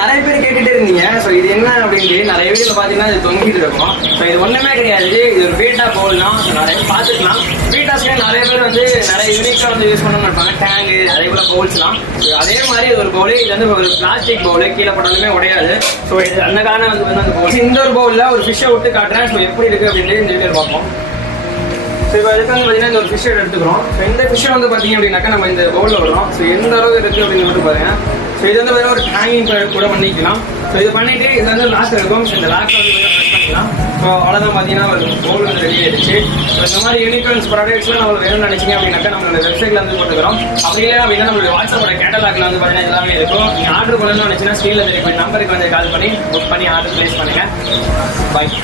நிறைய பேர் கேட்டுட்டே இருந்தீங்க. ஸோ இது என்ன அப்படின்னு நிறைய வீட்டில் பார்த்தீங்கன்னா இது தொங்கிட்டு இருக்கும். ஸோ இது ஒன்றுமே கிடையாது, இது ஒரு பீட்டா பவுல் தான். நிறைய பார்த்துக்கலாம். பீட்டாஸ்லேயே நிறைய பேர் வந்து நிறைய யூனிக்காக வந்து யூஸ் பண்ணணும்னு இருப்பாங்க. டேங்கு அதே போல் பவுல்ஸ்லாம். அதே மாதிரி இது ஒரு பவுல். இது வந்து ஒரு பிளாஸ்டிக் பவுல், கீழே போட்டாலுமே உடையாது. ஸோ இது அந்த காரணம் வந்து அந்த பவுல். இந்த ஒரு பவுலில் ஒரு ஃபிஷ்ஷை விட்டு காட்டுறேன். ஸோ எப்படி இருக்குது அப்படின்ட்டு இந்த வீடியோ பார்ப்போம். ஸோ இப்போ அதுக்கு வந்து பார்த்தீங்கன்னா இந்த ஒரு ஃபிஷ்ஷை எடுத்துக்கிறோம். ஸோ இந்த ஃபிஷ்ஷை வந்து பார்த்தீங்க அப்படின்னாக்கா நம்ம இந்த பவுலில் வரும். ஸோ எந்த அளவு இருக்குது அப்படின்னு மட்டும் பாருங்க. ஸோ இது வந்து வேறு ஒரு ஹேங்கிங் கூட பண்ணிக்கலாம். ஸோ இது பண்ணிவிட்டு இது வந்து லாக் இருக்கும். ஸோ இந்த லாக் வந்து ப்ரெஸ் பண்ணிக்கலாம். ஸோ அவ்வளோதான் பார்த்தீங்கன்னா ஒரு பவுல் வந்து ரெடி ஆயிடுச்சு. ஸோ இந்த மாதிரி யூனிகார்ன்ஸ் ப்ராடக்ட்ஸ்லாம் நம்ம வேணும்னு நினச்சிங்க அப்படின்னாக்கா நம்மளோட வெப்சைட்டில் வந்து போட்டுக்கிறோம். அப்படி இல்லை அப்படின்னா நம்மளுடைய வாட்ஸ்அப்போட கேட்டலாக்ல வந்து பார்த்தீங்கன்னா எல்லாமே இருக்கும். நீங்கள் ஆர்டர் பண்ணணும்னு நினச்சிங்கன்னா ஸ்க்ரீனில் தெரியும் நம்பருக்கு வந்து கால் பண்ணி புக் பண்ணி ஆர்டர் ப்ளேஸ் பண்ணுங்கள். பாய்.